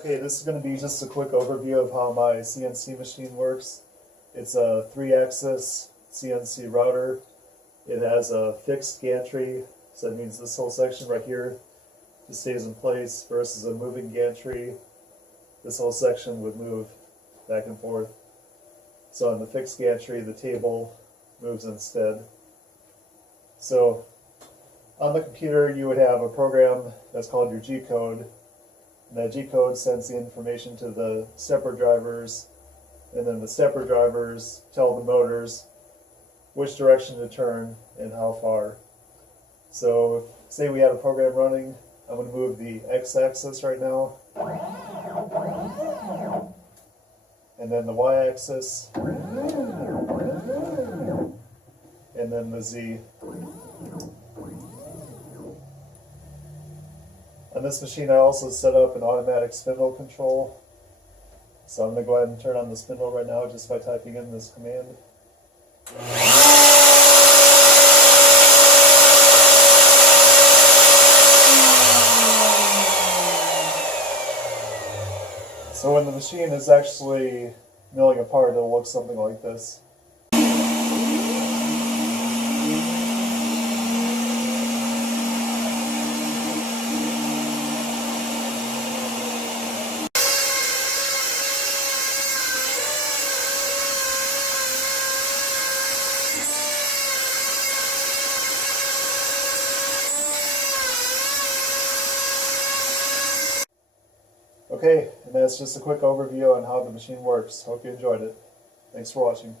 Okay, this is going to be just a quick overview of how my CNC machine works. It's a 3-axis CNC router. It has a fixed gantry, so that means this whole section right here just stays in place, versus a moving gantry. This whole section would move back and forth. So on the fixed gantry, the table moves instead. So on the computer, you would have a program that's called your G-code. And that G-code sends the information to the stepper drivers, and then the stepper drivers tell the motors which direction to turn and how far. So say we had a program running, I'm going to move the X-axis right now, and then the Y-axis, and then the Z. On this machine I also set up an automatic spindle control. So I'm going to go ahead and turn on the spindle right now just by typing in this command. So when the machine is actually milling apart, it'll look something like this. Okay, and that's just a quick overview on how the machine works. Hope you enjoyed it. Thanks for watching.